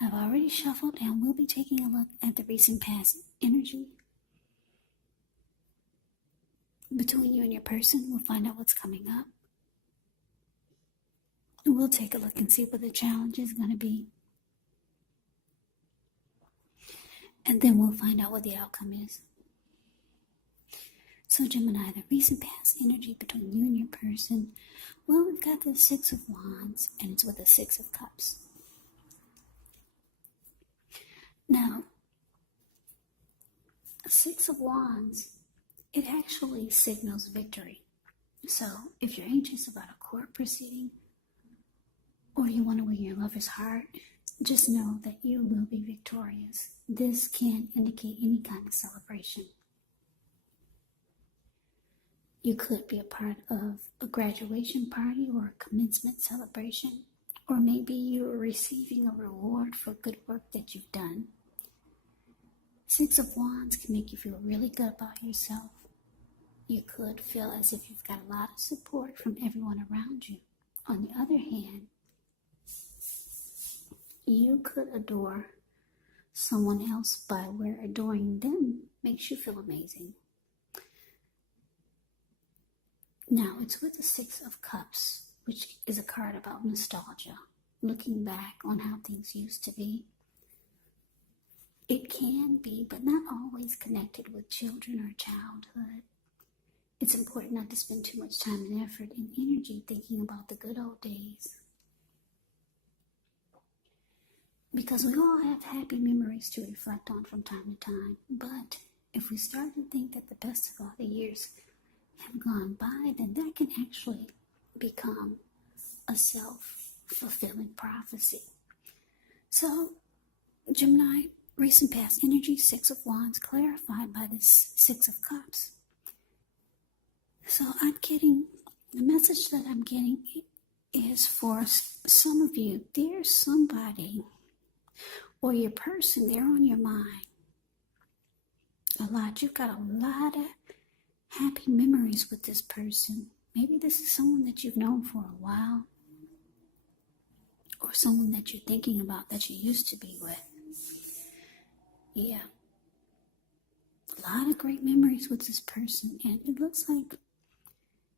I've already shuffled and we'll be taking a look at the recent past energy between you and your person. We'll find out what's coming up. We'll take a look and see what the challenge is going to be. And then we'll find out what the outcome is. So Gemini, the recent past energy between you and your person. Well, we've got the Six of Wands and it's with the Six of Cups. Now, the Six of Wands, it actually signals victory. So if you're anxious about a court proceeding or you want to win your lover's heart, just know that you will be victorious. This can indicate any kind of celebration. You could be a part of a graduation party or a commencement celebration, or maybe you're receiving a reward for good work that you've done. Six of Wands can make you feel really good about yourself. You could feel as if you've got a lot of support from everyone around you. On the other hand, you could adore someone else by where adoring them makes you feel amazing. Now, it's with the Six of Cups, which is a card about nostalgia, looking back on how things used to be. It can be, but not always, connected with children or childhood. It's important not to spend too much time and effort and energy thinking about the good old days. Because we all have happy memories to reflect on from time to time. But if we start to think that the best of all the years have gone by, then that can actually become a self-fulfilling prophecy. So, Gemini, recent past energy, Six of Wands, clarified by this Six of Cups. So the message that I'm getting is for some of you, there's somebody or your person, they're on your mind a lot. You've got a lot of happy memories with this person. Maybe this is someone that you've known for a while, or someone that you're thinking about that you used to be with. Yeah. A lot of great memories with this person, and it looks like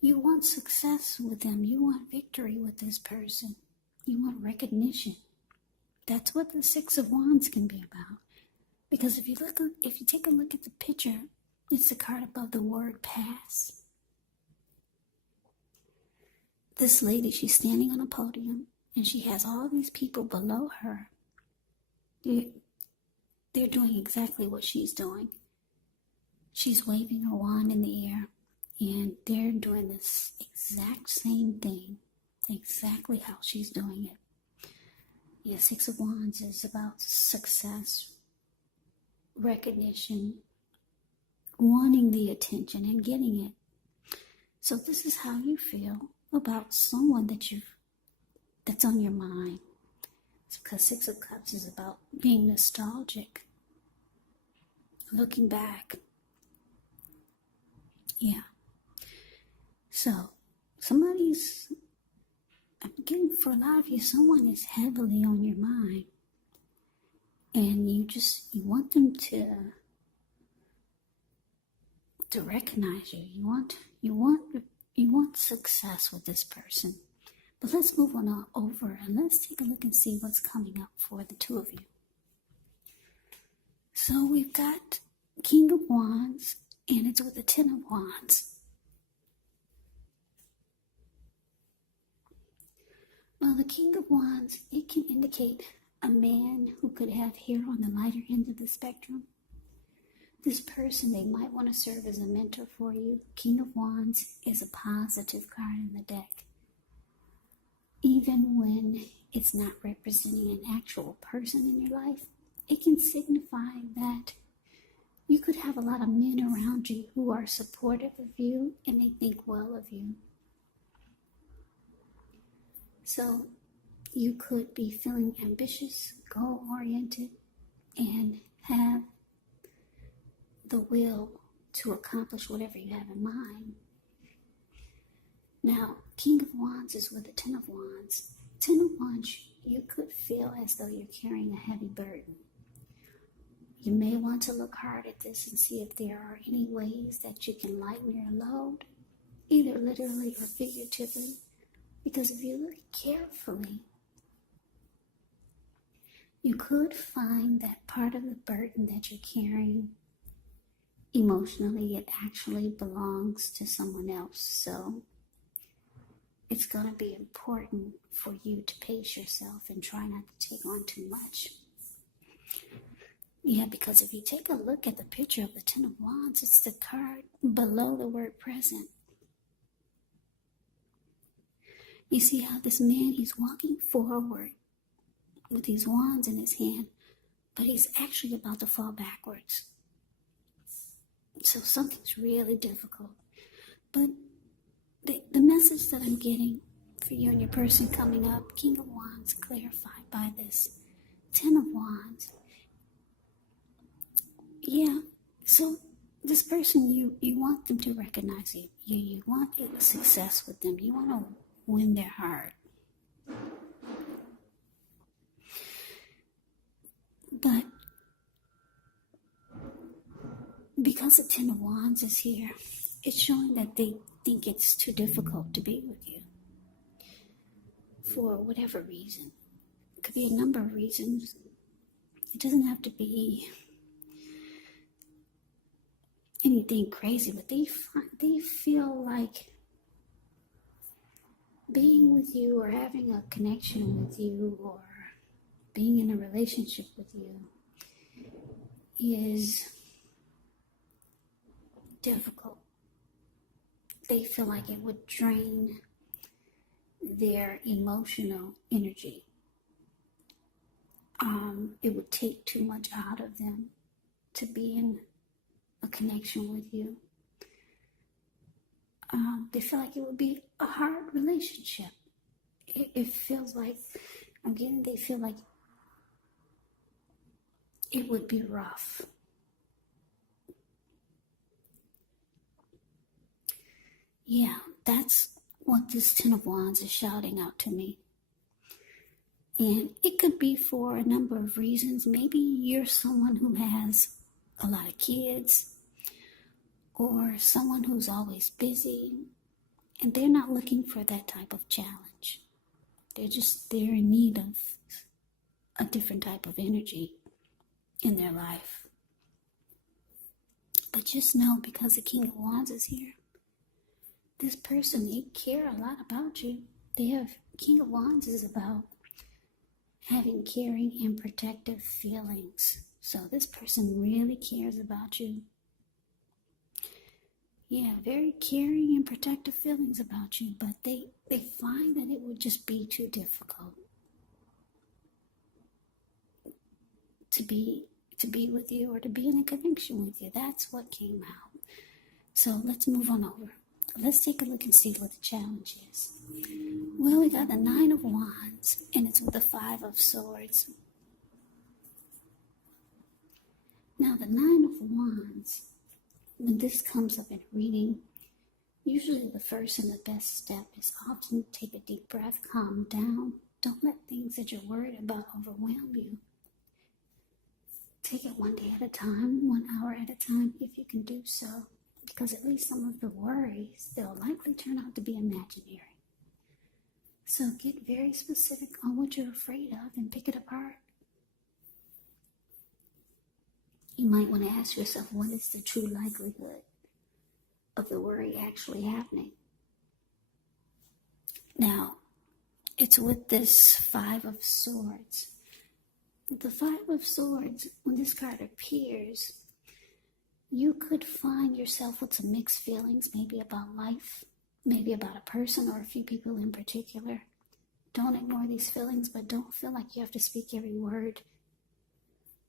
you want success with them. You want victory with this person. You want recognition. That's what the Six of Wands can be about. Because if you take a look at the picture, it's the card above the word pass. This lady, she's standing on a podium, and she has all these people below her. They're doing exactly what she's doing. She's waving her wand in the air, and they're doing this exact same thing, exactly how she's doing it. Yeah, Six of Wands is about success, recognition, wanting the attention and getting it. So this is how you feel about someone that's on your mind. It's because Six of Cups is about being nostalgic, looking back. Yeah. So I'm getting, for a lot of you, someone is heavily on your mind, and you want them to recognize you. You want success with this person. But let's move on over and let's take a look and see what's coming up for the two of you. So we've got King of Wands, and it's with the Ten of Wands. Well, the King of Wands, it can indicate a man who could have hair on the lighter end of the spectrum. This person, they might want to serve as a mentor for you. King of Wands is a positive card in the deck. Even when it's not representing an actual person in your life, it can signify that you could have a lot of men around you who are supportive of you and they think well of you. So you could be feeling ambitious, goal-oriented, and have the will to accomplish whatever you have in mind. Now, King of Wands is with the Ten of Wands. Ten of Wands you could feel as though you're carrying a heavy burden. You may want to look hard at this and see if there are any ways that you can lighten your load, either literally or figuratively, because if you look carefully, you could find that part of the burden that you're carrying emotionally, it actually belongs to someone else. So it's going to be important for you to pace yourself and try not to take on too much. Yeah, because if you take a look at the picture of the Ten of Wands, it's the card below the word present. You see how this man, he's walking forward with these wands in his hand, but he's actually about to fall backwards. So something's really difficult. But the message that I'm getting for you and your person coming up, King of Wands, clarified by this Ten of Wands. Yeah, so this person, you want them to recognize you. You want success with them. You want to win their heart. But because the Ten of Wands is here, it's showing that they think it's too difficult to be with you. For whatever reason. It could be a number of reasons. It doesn't have to be anything crazy, but they feel like being with you or having a connection with you or being in a relationship with you is difficult. They feel like it would drain their emotional energy. It would take too much out of them to be in a connection with you. They feel like it would be a hard relationship. It feels like, again, they feel like it would be rough. Yeah, that's what this Ten of Wands is shouting out to me. And it could be for a number of reasons. Maybe you're someone who has a lot of kids, or someone who's always busy, and they're not looking for that type of challenge. They're in need of a different type of energy in their life. But just know, because the King of Wands is here, this person, they care a lot about you. King of Wands is about having caring and protective feelings. So this person really cares about you. Yeah, very caring and protective feelings about you, but they find that it would just be too difficult to be with you or to be in a connection with you. That's what came out. So let's move on over. Let's take a look and see what the challenge is. Well, we got the Nine of Wands, and it's with the Five of Swords. Now, the Nine of Wands, when this comes up in reading, usually the first and the best step is often take a deep breath, calm down. Don't let things that you're worried about overwhelm you. Take it one day at a time, 1 hour at a time, if you can do so. Because at least some of the worries, they'll likely turn out to be imaginary. So get very specific on what you're afraid of and pick it apart. You might want to ask yourself, what is the true likelihood of the worry actually happening? Now, it's with this Five of Swords. The Five of Swords, when this card appears, you could find yourself with some mixed feelings, maybe about life, maybe about a person or a few people in particular. Don't ignore these feelings, but don't feel like you have to speak every word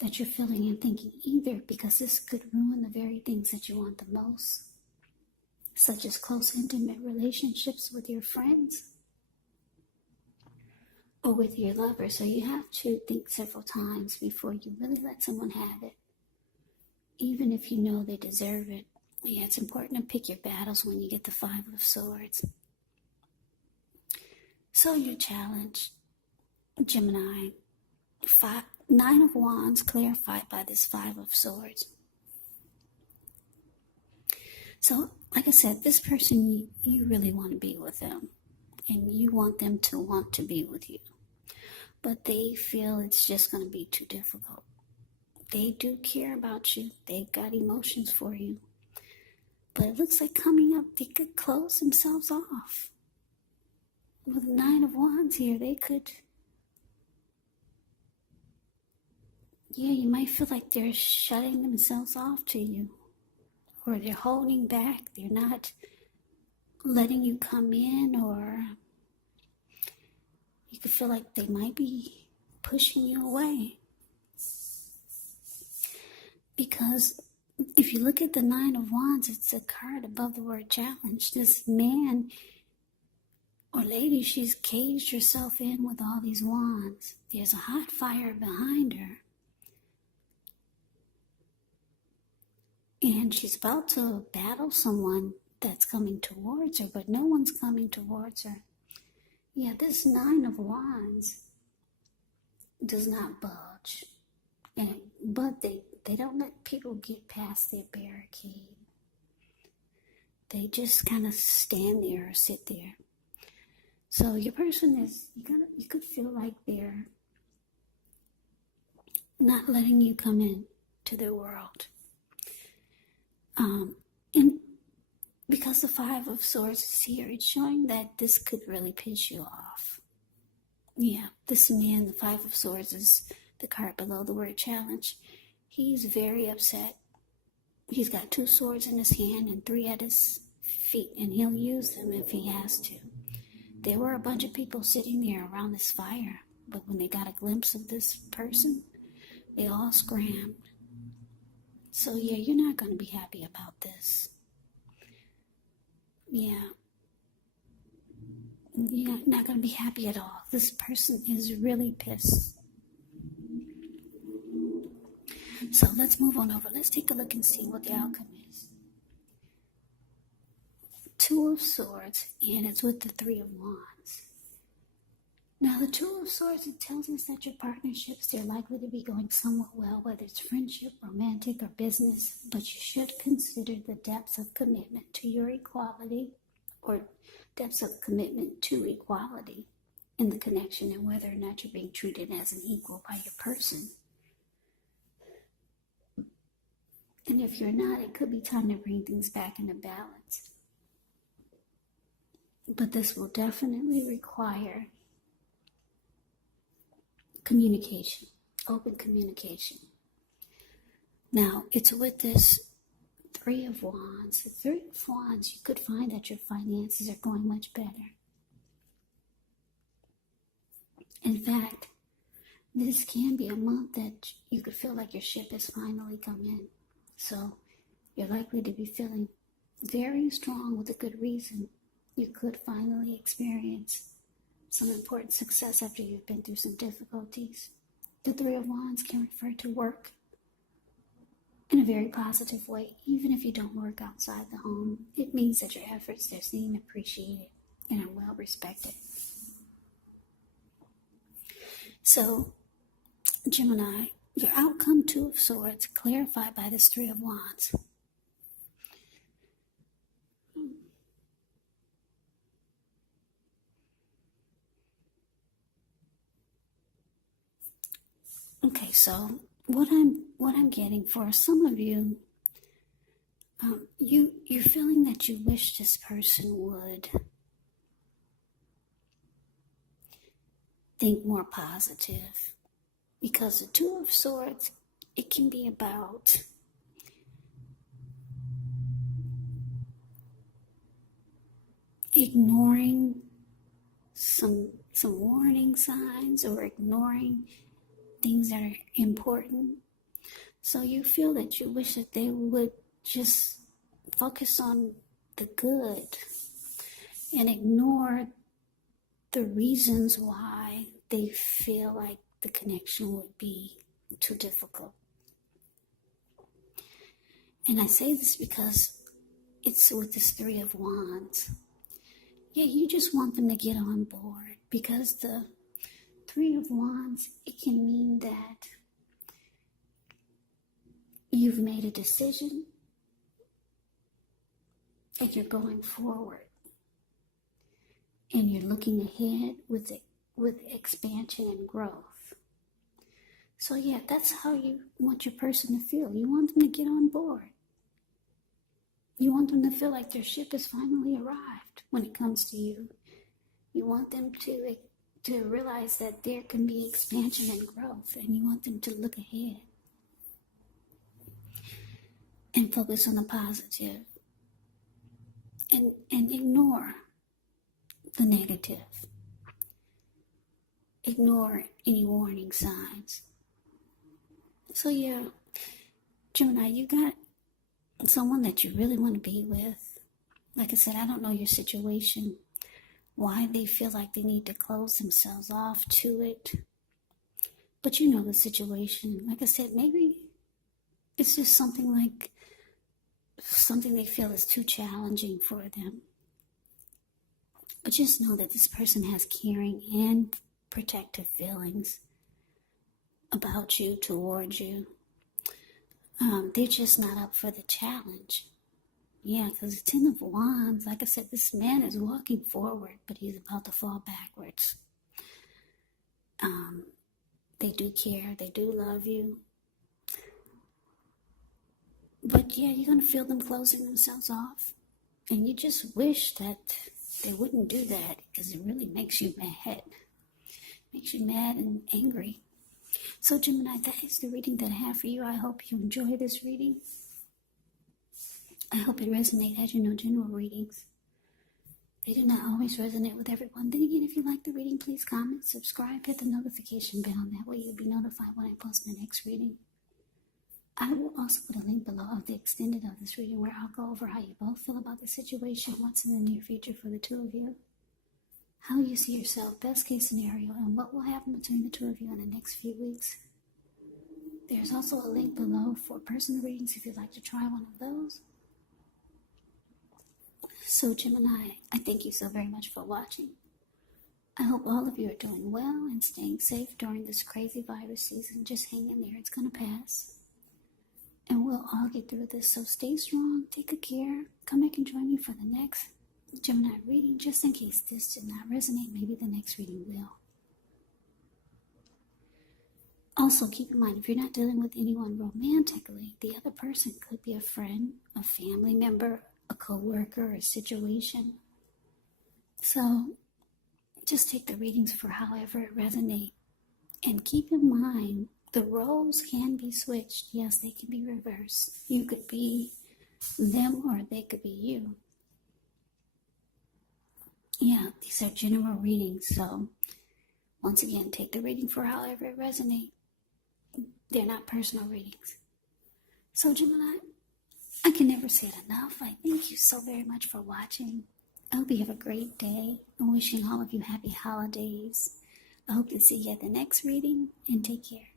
that you're feeling and thinking either, because this could ruin the very things that you want the most, such as close, intimate relationships with your friends or with your lover. So you have to think several times before you really let someone have it, even if you know they deserve it. Yeah, it's important to pick your battles when you get the Five of Swords. So you're challenged. Gemini, Nine of Wands clarified by this Five of Swords. So, like I said, this person, you really want to be with them. And you want them to want to be with you. But they feel it's just going to be too difficult. They do care about you. They've got emotions for you. But it looks like coming up, they could close themselves off. With the Nine of Wands here, they could... Yeah, you might feel like they're shutting themselves off to you. Or they're holding back. They're not letting you come in, or you could feel like they might be pushing you away. Because if you look at the Nine of Wands, it's a card above the word challenge. This man or lady, she's caged herself in with all these wands. There's a hot fire behind her. And she's about to battle someone that's coming towards her, but no one's coming towards her. Yeah, this Nine of Wands does not budge. But they don't let people get past their barricade. They just kind of stand there or sit there. So your person is, you could feel like they're not letting you come in to their world. And because the Five of Swords is here, it's showing that this could really piss you off. Yeah, this man, the Five of Swords, is the card below the word challenge. He's very upset. He's got 2 swords in his hand and 3 at his feet, and he'll use them if he has to. There were a bunch of people sitting there around this fire, but when they got a glimpse of this person, they all scrammed. So yeah, you're not going to be happy about this. Yeah. You're not going to be happy at all. This person is really pissed. So let's move on over. Let's take a look and see what the outcome is. 2 of Swords, and it's with the 3 of Wands. Now, the 2 of Swords, it tells us that your partnerships, they're likely to be going somewhat well, whether it's friendship, romantic, or business, but you should consider the depths of commitment to your equality, or depths of commitment to equality in the connection, and whether or not you're being treated as an equal by your person. And if you're not, it could be time to bring things back into balance. But this will definitely require communication, open communication. Now, it's with this 3 of Wands. The 3 of Wands, you could find that your finances are going much better. In fact, this can be a month that you could feel like your ship has finally come in. So you're likely to be feeling very strong with a good reason. You could finally experience some important success after you've been through some difficulties. The 3 of Wands can refer to work in a very positive way. Even if you don't work outside the home, it means that your efforts, they're seen, appreciated, and are well respected. So, Gemini, your outcome, 2 of Swords, clarified by this 3 of Wands. Okay, so what I'm getting for some of you, you're feeling that you wish this person would think more positive, because the 2 of Swords, it can be about ignoring some warning signs, or ignoring things that are important. So you feel that you wish that they would just focus on the good and ignore the reasons why they feel like the connection would be too difficult. And I say this because it's with this 3 of Wands. Yeah, you just want them to get on board, because the Three of Wands, it can mean that you've made a decision and you're going forward and you're looking ahead with expansion and growth. So yeah, that's how you want your person to feel. You want them to get on board. You want them to feel like their ship has finally arrived when it comes to you. You want them to realize that there can be expansion and growth, and you want them to look ahead and focus on the positive and ignore the negative. Ignore any warning signs. So yeah, Gemini, you got someone that you really want to be with. Like I said, I don't know your situation, why they feel like they need to close themselves off to it. But you know the situation. Like I said, maybe it's just something they feel is too challenging for them. But just know that this person has caring and protective feelings about you, towards you. They're just not up for the challenge. Yeah, because the Ten of Wands, like I said, this man is walking forward, but he's about to fall backwards. They do care, they do love you. But yeah, you're going to feel them closing themselves off. And you just wish that they wouldn't do that, because it really makes you mad. Makes you mad and angry. So Gemini, that is the reading that I have for you. I hope you enjoy this reading. I hope it resonates. As you know, general readings, they do not always resonate with everyone. Then again, if you like the reading, please comment, subscribe, hit the notification bell. That way you'll be notified when I post the next reading. I will also put a link below of the extended of this reading where I'll go over how you both feel about the situation, what's in the near future for the two of you, how you see yourself, best case scenario, and what will happen between the two of you in the next few weeks. There's also a link below for personal readings if you'd like to try one of those. So Gemini, I thank you so very much for watching. I hope all of you are doing well and staying safe during this crazy virus season. Just hang in there, it's going to pass. And we'll all get through this, so stay strong, take good care. Come back and join me for the next Gemini reading, just in case this did not resonate. Maybe the next reading will. Also, keep in mind, if you're not dealing with anyone romantically, the other person could be a friend, a family member, a co-worker, a situation. So just take the readings for however it resonates. And keep in mind, the roles can be switched. Yes, they can be reversed. You could be them or they could be you. Yeah, these are general readings. So once again, take the reading for however it resonates. They're not personal readings. So Gemini, I can never say it enough. I thank you so very much for watching. I hope you have a great day. I'm wishing all of you happy holidays. I hope to see you at the next reading, and take care.